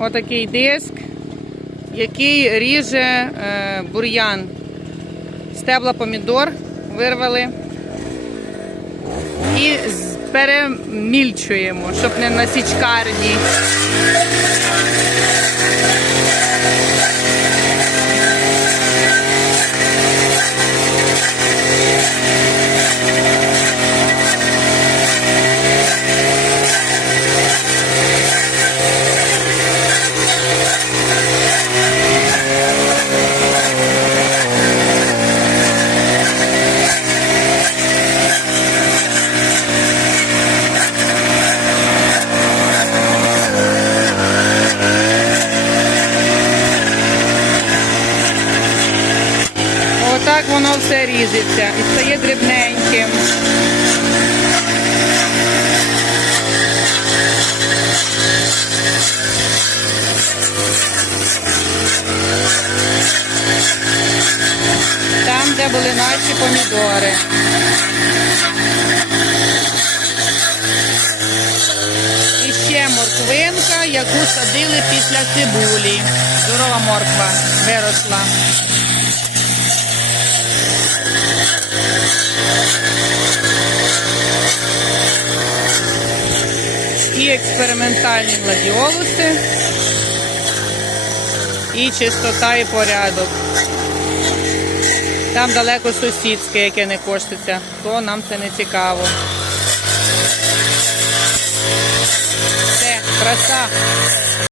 отакий диск, який ріже е, бур'ян. Стебла помідор вирвали і перемільчуємо, щоб не на Отак воно все ріжеться і стає дрібненьким. Там, де були наші помідори. І ще морквинка, яку садили після цибулі. Здорова морква виросла. Експериментальні гладіолуси, і чистота і порядок. Там далеко сусідське, яке не коштується, то нам це не цікаво. Все, краса.